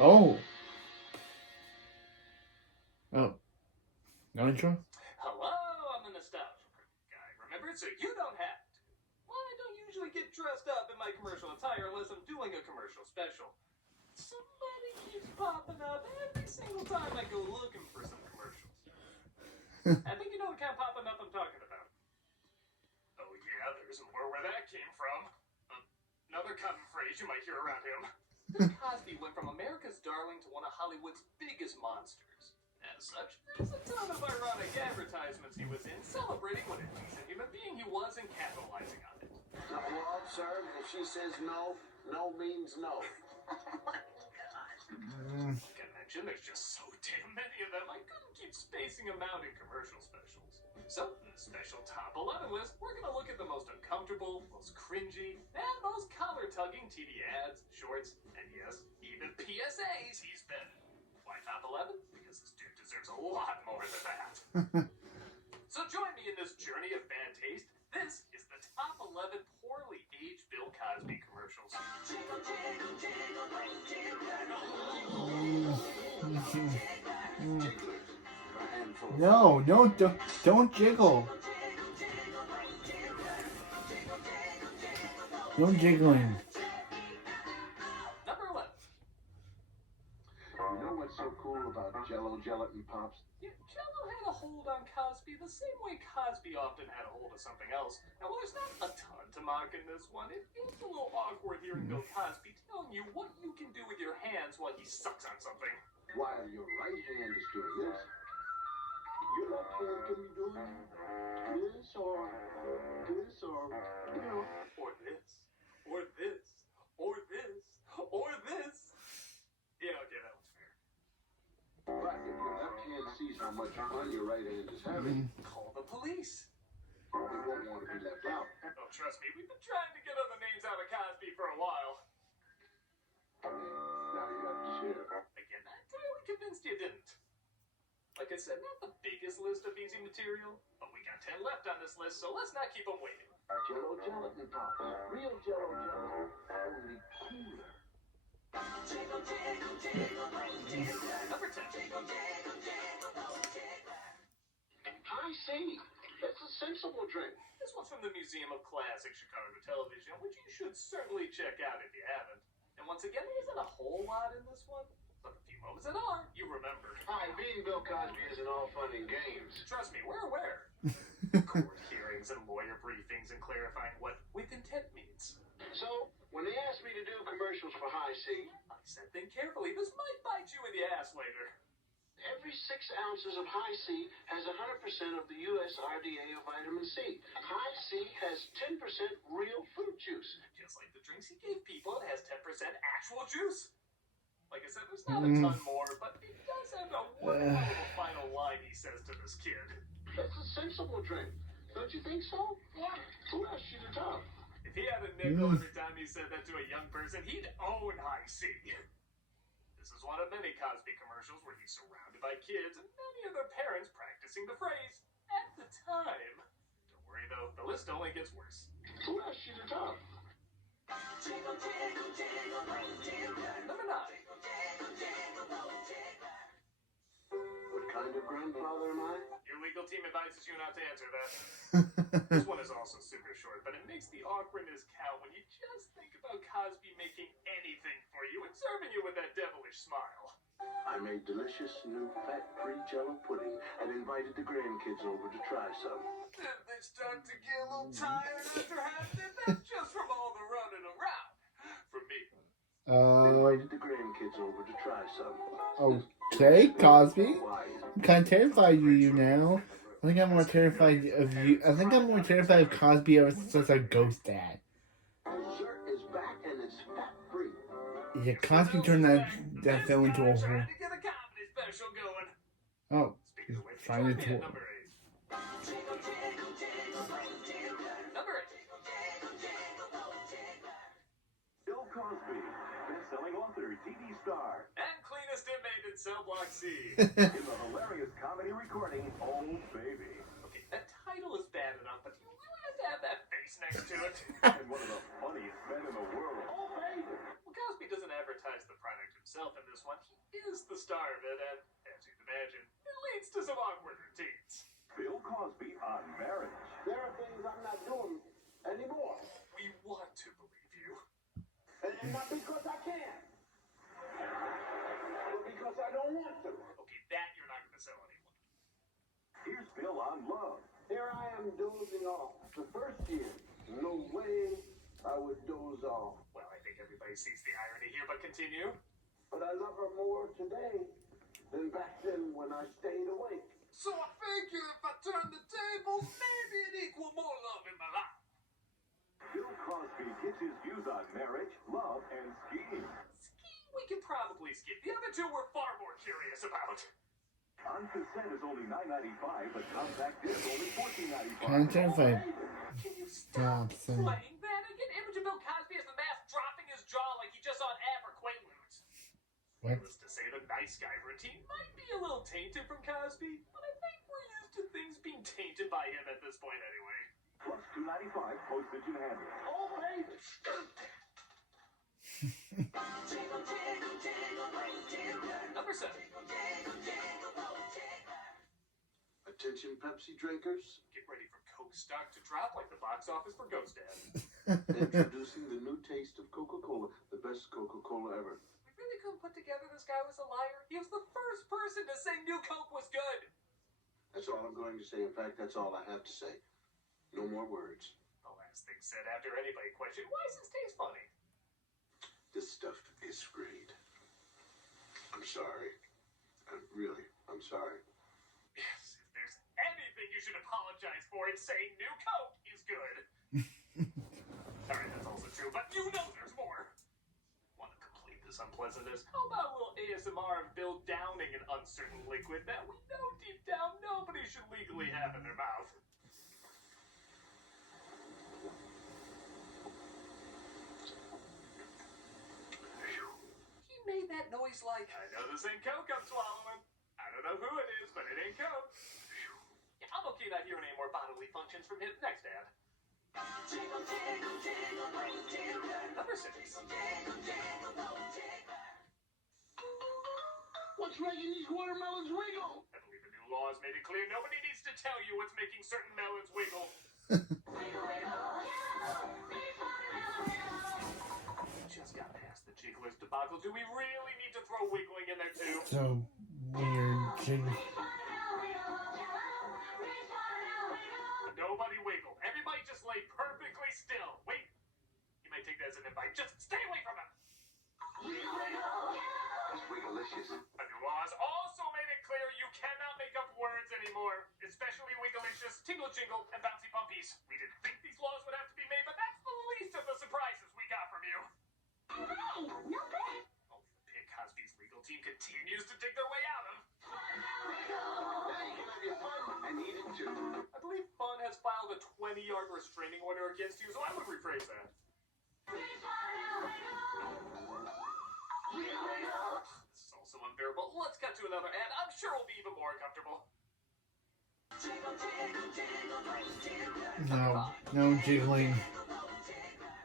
Oh. Oh. No intro? Hello, I'm the nostalgia guy. Remember, so you don't have to. Well, I don't usually get dressed up in my commercial attire unless I'm doing a commercial special. Somebody keeps popping up every single time I go looking for some commercials. I think you know the kind of popping up I'm talking about. Oh yeah, there's more where that came from. Another common phrase you might hear around him. Bill Cosby went from America's darling to one of Hollywood's biggest monsters. As such, there's a ton of ironic advertisements he was in, celebrating what a decent human being he was and capitalizing on it. Well, sir, if she says no, no means no. Like I mentioned, there's just so damn many of them, I couldn't keep spacing them out in commercial specials. So, in the special top 11 list, we're going to look at the most uncomfortable, most cringy, and most collar-tugging TV ads, shorts, and yes, even PSAs he's been in. Why top 11? Because this dude deserves a lot more than that. So join me in this journey of bad taste. This is the top 11 poorly aged Bill Cosby commercials. No, don't jiggle. No jiggling. Number 11. You know what's so cool about Jell-O gelatin pops? Yeah, Jell-O had a hold on Cosby the same way Cosby often had a hold of something else. Now, while there's not a ton to mock in this one, it feels a little awkward hearing Bill Cosby telling you what you can do with your hands while he sucks on something. While your right hand is doing this, your left hand can be doing this or this or, you know. Or this. Or this. Or this. Or this. Yeah, okay, that one's fair. But if your left hand sees how much fun your right hand is having, Call the police. you won't want to be left out. Oh, trust me, we've been trying to get other names out of Cosby for a while. Now you got to share. Again, not entirely convinced you didn't. Like I said, not the biggest list of easy material, but we got 10 left on this list, so let's not keep them waiting. Jell-O gelatin pops. Real Jell-O gelatin, only cooler. Number 10. High C. That's a sensible drink. This one's from the Museum of Classic Chicago Television, which you should certainly check out if you haven't. And once again, there isn't a whole lot in this one, but the few moments that are, you remember. Hi, being Bill Cosby isn't all fun and games. Trust me, we're aware. Court hearings and lawyer briefings and clarifying what with intent means. So, when they asked me to do commercials for High C, I said, think carefully. This might bite you in the ass later. every 6 ounces of High C has 100% of the U.S. RDA of vitamin C. High C has 10% real fruit juice. Just like the drinks he gave people, it has 10% actual juice. Like I said, there's not a ton more, but it does have a one hell of a final line he says to this kid. That's a sensible drink. Don't you think so? Yeah. Who asked you to talk? If he had a nickel every time he said that to a young person, he'd own High C. This is one of many Cosby commercials where he's surrounded by kids and many of their parents practicing the phrase at the time. Don't worry though, the list only gets worse. Who asked you to talk? Number 9. What kind of grandfather am I? Your legal team advises you not to answer that. This one is also super short, but it makes the awkwardness count when you just think about Cosby making anything for you and serving you with that devilish smile. I made delicious new fat-free Jell-O pudding and invited the grandkids over to try some. Did they start to get a little tired after half it? That's just from all the running around. From me. Invited the grandkids over to try some. Okay, Cosby. I'm kind of terrified of you now. I think I'm more terrified of you. I think I'm more terrified of Cosby ever since I ghost dad. Dessert is back and it's fat-free. Yeah, Cosby turned that film into a whole. Trying to get a comedy special going. Oh, Speaking of which, trying to join me tour. at number 8. Number 8. Bill Cosby, best-selling author, TV star, And cleanest inmate in Cell Block C. in the hilarious comedy recording, Oh Baby. Okay, that title is bad enough, but you really have to have that face next to it. And one of the funniest men in the world. Well, Cosby doesn't advertise the product himself in this this one. He is the star of it, and as you'd imagine, it leads to some awkward routines. Bill Cosby on marriage. There are things I'm not doing anymore. We want to believe you. And not because I can, but because I don't want to. Okay, that you're not going to sell anyone. Here's Bill on love. Here I am dozing off. The first year, no way I would doze off. Well, I think everybody sees the irony here, but continue. But I love her more today than back then when I stayed awake. So I figure if I turn the tables, maybe it'd equal more love in my life. Bill Cosby gets his views on marriage, love, and skiing. Skiing we can probably skip. The other two we're far more curious about. On cassette is only $9.95, but compact disc only $14.95. Content fight. Can you stop Son. playing that again? Image of Bill Cosby as the mask dropping his jaw like he just saw an ad for Quaaludes. What? Needless to say, the nice guy routine might be a little tainted from Cosby, but I think we're used to things being tainted by him at this point anyway. Plus $2.95 postage and handling. Oh, baby! Number 7. Attention, Pepsi drinkers. Get ready for Coke stock to drop like the box office for Ghost Dad. Introducing the new taste of Coca-Cola, the best Coca-Cola ever. We really couldn't put together this guy was a liar. He was the first person to say New Coke was good. That's all I'm going to say. In fact, that's all I have to say. No more words. The last thing said after anybody questioned, why does this taste funny? This stuff is great. I'm sorry. I'm sorry. Yes, if there's anything you should apologize for, it's saying New Coke is good. Alright, that's also true, but you know there's more. Want to complete this unpleasantness? How about a little ASMR of Bill downing an uncertain liquid that we know deep down nobody should legally have in their mouth? He made that noise like, I know this ain't Coke I'm swallowing. I don't know who it is, but it ain't Coke. Yeah, I'm okay not hearing any more bodily functions from him. Next ad. Number 6. What's making these watermelons wiggle? I believe the new law has made it clear nobody needs to tell you what's making certain melons wiggle. Just got past the jigglers debacle. Do we really need to throw wiggling in there too? So weird. Nobody wiggle. Everybody just lay perfectly still. Wait. You may take that as an invite. Just stay away from him. That's wigglicious. A new law has also made it clear you cannot make up words anymore, especially wigglicious, tingle jingle, and bouncy bumpies. We didn't think these laws would have to be made, but that's the least of the surprises we got from you. Oh, the pit Cosby's legal team continues to dig their way out of. Hey, you can have your fun and eat it too. I believe Fun has filed a 20-yard restraining order against you, so I would rephrase that. This is also unbearable. Let's cut to another ad. I'm sure we'll be even more uncomfortable. No jiggling.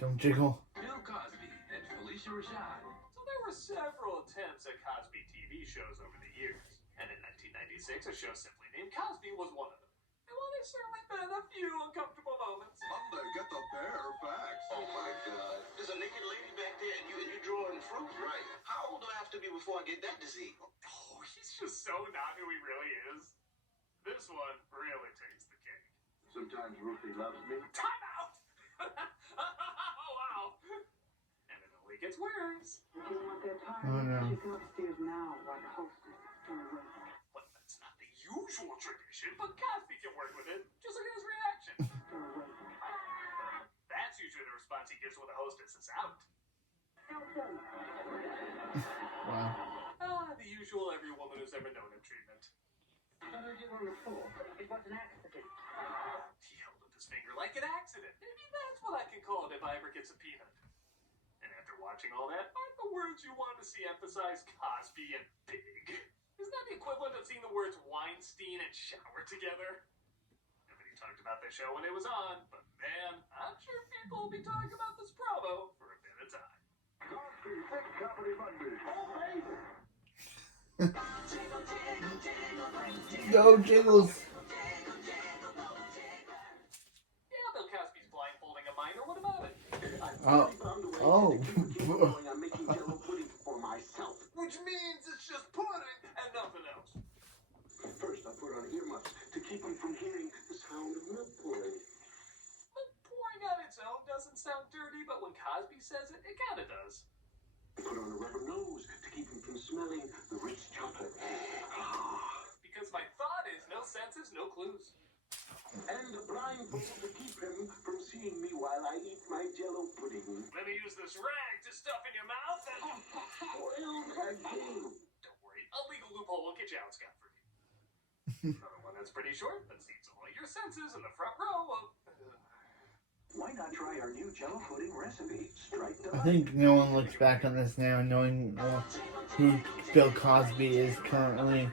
Don't jiggle. Bill Cosby and Felicia Rashad. So there were several attempts at Cosby TV shows over the years, and in 1996, a show simply named Cosby was one of them. And while there's certainly been a few uncomfortable moments, Monday, get the bare facts. Oh my God. There's a naked lady back there and you drawing fruit? Right. How old do I have to be before I get that disease? oh, he's just so not who he really is. This one really takes the cake. Sometimes Ruthie loves me. Time out! Oh, wow. And it only gets worse. If you want their time, Oh, no. you can upstairs now while the hostess is still awake. Well, that's not the usual tradition, but Cosby can work with it. Just look at his reaction. Still awake. That's usually the response he gives when the hostess is out. Wow. The usual every woman who's ever known him treatment. I heard you on the floor. It was an accident. He held up his finger like an accident. Maybe that's what I can call it if I ever get subpoenaed. And after watching all that, aren't the words you want to see emphasize Cosby and big? Isn't that the equivalent of seeing the words Weinstein and shower together? Nobody talked about the show when it was on, but man, I'm sure people will be talking about this promo for a bit of time. Cosby Big Comedy Monday. Oh, baby. No jiggles. Yeah, Bill Cosby's blindfolding a minor. What about it? Oh. Oh. I'm making Jell-O pudding for myself. Which means it's just pudding and nothing else. First, I put on earmuffs to keep them from hearing the sound of milk pouring. But pouring on its own doesn't sound dirty, but when Cosby says it, it kind of does. I put on a rubber nose to keep him from smelling the rich chocolate. Because my thought is no senses, no clues. And a blindfold to keep him from seeing me while I eat my Jell-O pudding. Let me use this rag to stuff in your mouth and... Well, tag team. Don't worry, a legal loophole will get you out scot-free. Another one that's pretty short, but seems all your senses in the front row of... Why not try our new Jell-O pudding recipe? Strike the I think no one looks back on this now knowing who Bill Cosby is currently.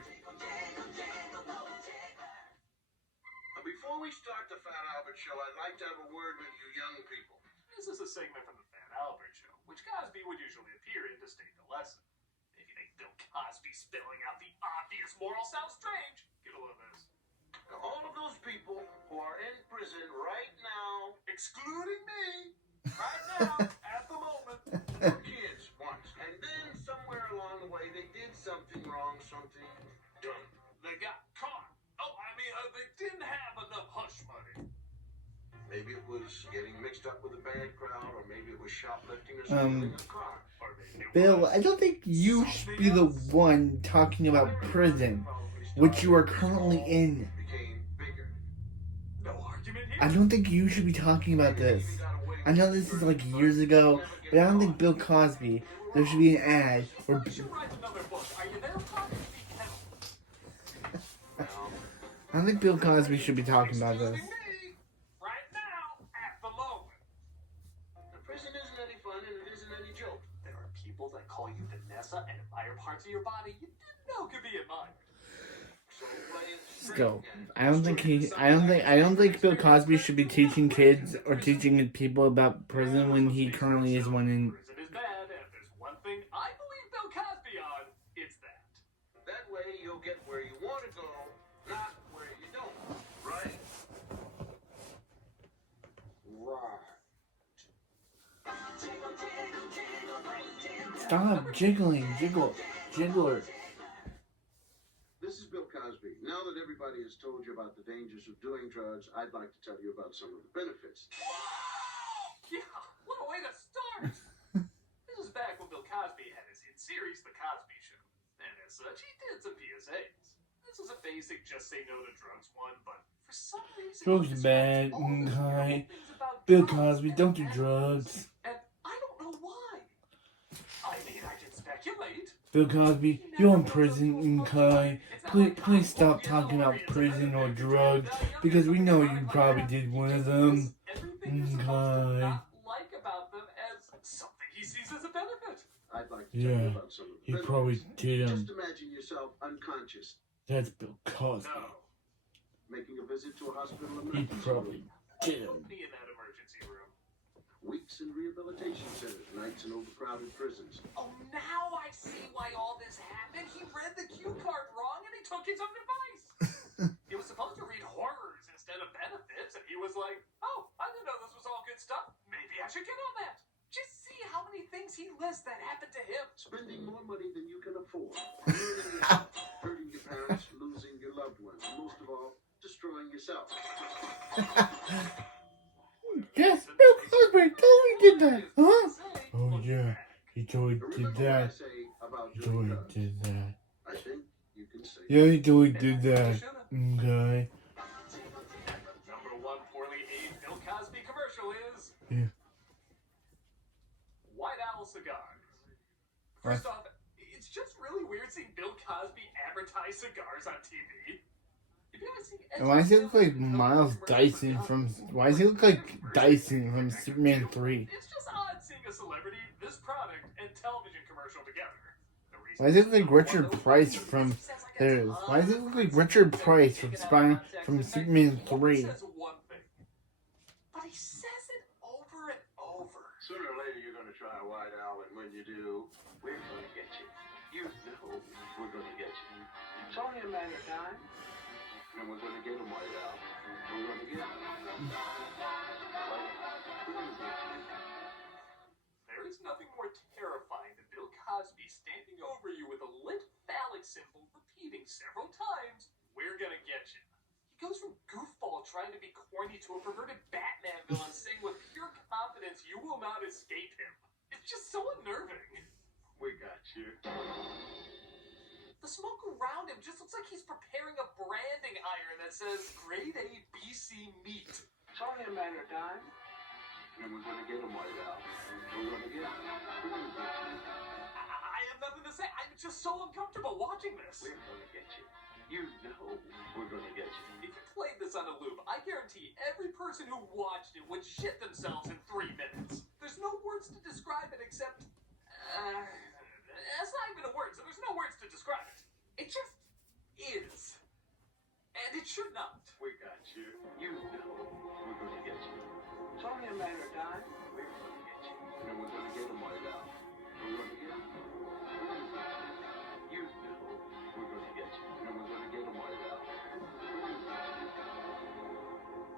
Before we start the Fat Albert Show, I'd like to have a word with you young people. This is a segment from the Fat Albert Show, which Cosby would usually appear in to state the lesson. If you think Bill Cosby spelling out the obvious moral sounds strange, get a load of this. To all of those people who are in prison right now, Excluding me, right now, at the moment. were kids once, and then somewhere along the way they did something wrong, something dumb. They got caught. Oh, I mean, they didn't have enough hush money. Maybe it was getting mixed up with a bad crowd, or maybe it was shoplifting or stealing a car. Or maybe it Bill, was I don't think you should be the one talking about prison, which you are currently in. Became bigger. no argument here. I don't think you should be talking about this. I know this is like years ago, but I don't think Bill Cosby, there should be an ad where... You should write another book. Are you there, Cosby? I don't think Bill Cosby should be talking about this. Excluding me, right now, at the moment. The prison isn't any fun, and it isn't any joke. There are people that call you Vanessa and admire parts of your body you didn't know could be admired. So play it Let's straight go. again. I don't think Bill Cosby should be teaching kids or teaching people about prison when he currently is one in. Prison is bad, and if there's one thing I believe Bill Cosby on, it's that. That way you'll get where you want to go, not where you don't. Right? Right. Stop jiggling, jiggler. This is Bill Cosby. Now that everybody has told you about the dangers of doing drugs, I'd like to tell you about some of the benefits. Yeah, what a way to start! This is back when Bill Cosby had his hit series, The Cosby Show. And as such, he did some PSAs. This was a basic just say no to drugs one, but for some reason... Drugs he are bad, described all the okay. things about Bill drugs Cosby, and don't do addicts. drugs. And I don't know why. I mean, I can speculate. Bill Cosby, you're in prison, okay? Please stop talking about prison or drugs, because we know you probably did one of them. Everything you're supposed to Okay. not like about them as something he sees as a benefit. I'd like to tell you Yeah, about some of the he benefits. probably did Just them. imagine yourself unconscious, That's Bill Cosby. No. making a visit to a hospital He emergency probably room, did them. Put me in that emergency room. weeks in rehabilitation centers, nights in overcrowded prisons. Oh, now I see why all this happened. He read the cue card wrong and he took his own advice. He was supposed to read horrors instead of benefits, and he was like, oh, I didn't know this was all good stuff. Maybe I should get on that. Just see how many things he lists that happened to him. Spending more money than you can afford, ruining yourself, hurting your parents, losing your loved ones, and most of all, destroying yourself. Yes, Bill Cosby totally did that, huh? Oh yeah, he totally did Remember what I that. say about He doing totally drugs. did that. I think you can say Yeah, he totally did And I that. should've. Okay. Number one poorly aged Bill Cosby commercial is Yeah. White Owl Cigars. First off, it's just really weird seeing Bill Cosby advertise cigars on TV. Have you ever seen And why does he look like Miles Dyson from? Why does he look like Dyson from Superman 3? It's just odd seeing a celebrity, this product, and television commercial together. The reason Why does it look like one of Richard those Price things from? is he says like a There it is. ton Why does it of look like words Richard that Price take from it out of context, From and then Superman he 3? says one thing, but he says it over and over. Sooner or later, you're going to try a white owl, and when you do, we're going to get you. You know we're going to get It's only a matter of time. And we're going to get him right out. We're going to get him. There is nothing more terrifying than Bill Cosby standing over you with a lit phallic symbol repeating several times, "We're gonna get you." He goes from goofball trying to be corny to a perverted Batman villain saying with pure confidence you will not escape him. It's just so unnerving. We got you. The smoke around him just looks like he's preparing a branding iron that says grade A BC meat. It's only a matter of time. And we're going to get him right out. We're going to get him. We're going to get you. I have nothing to say. I'm just so uncomfortable watching this. We're going to get you. You know we're going to get you. If you played this on a loop, I guarantee every person who watched it would shit themselves in 3 minutes. There's no words to describe it except... that's not even a word, so there's no words to describe it. It just is. And it should not. We got you. You know we're going to get you. It's only a matter of time. We're going to get you. And we're going to get him right out. We're going to get him. We're going to get you. You know we're going to get you. And we're going to get him right out. We're going to get you.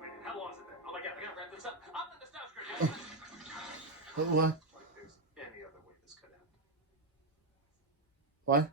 Wait, how long is it then? Oh my god, I gotta wrap this up. I'm the nostalgia critic. What? Like there's any other way this could end. What?